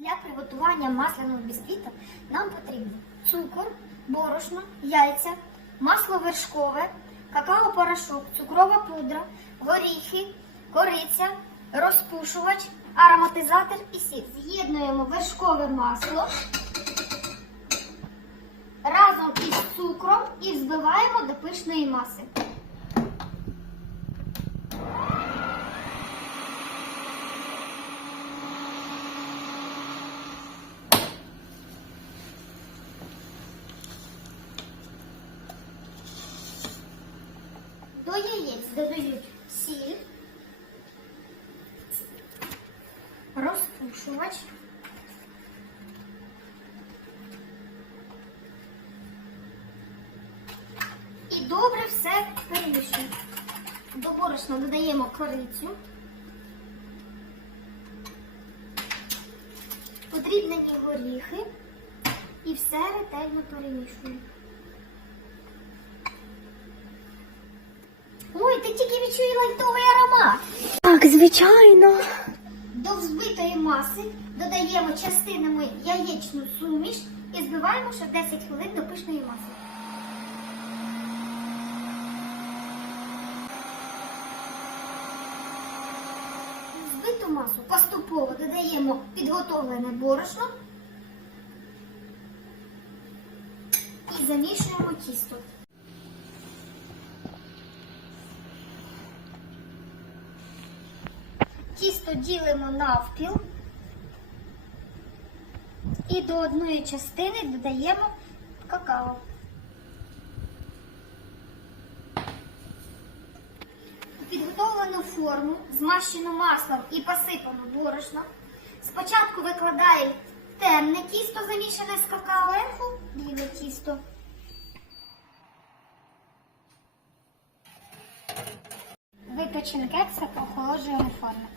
Для приготування масляного бісквіта нам потрібно цукор, борошно, яйця, масло вершкове, какао-порошок, цукрова пудра, горіхи, кориця, розпушувач, ароматизатор і сіль. З'єднуємо вершкове масло разом із цукром і взбиваємо до пишної маси. Яєць додають сіль, розпушувач, і добре все перемішуємо. До борошна додаємо корицю, подрібнені горіхи і все ретельно перемішуємо. Ти лайтовий аромат. Так, звичайно. До взбитої маси додаємо частинами яєчну суміш і збиваємо ще 10 хвилин до пишної маси. Збиту масу поступово додаємо підготовлене борошно і замішуємо тісто. Тісто ділимо навпіл і до одної частини додаємо какао. У підготовлену форму, змащену маслом і посипану борошном, спочатку викладаємо темне тісто, замішане з какао, зверху біле тісто. Випечене кекса охолоджуємо форму.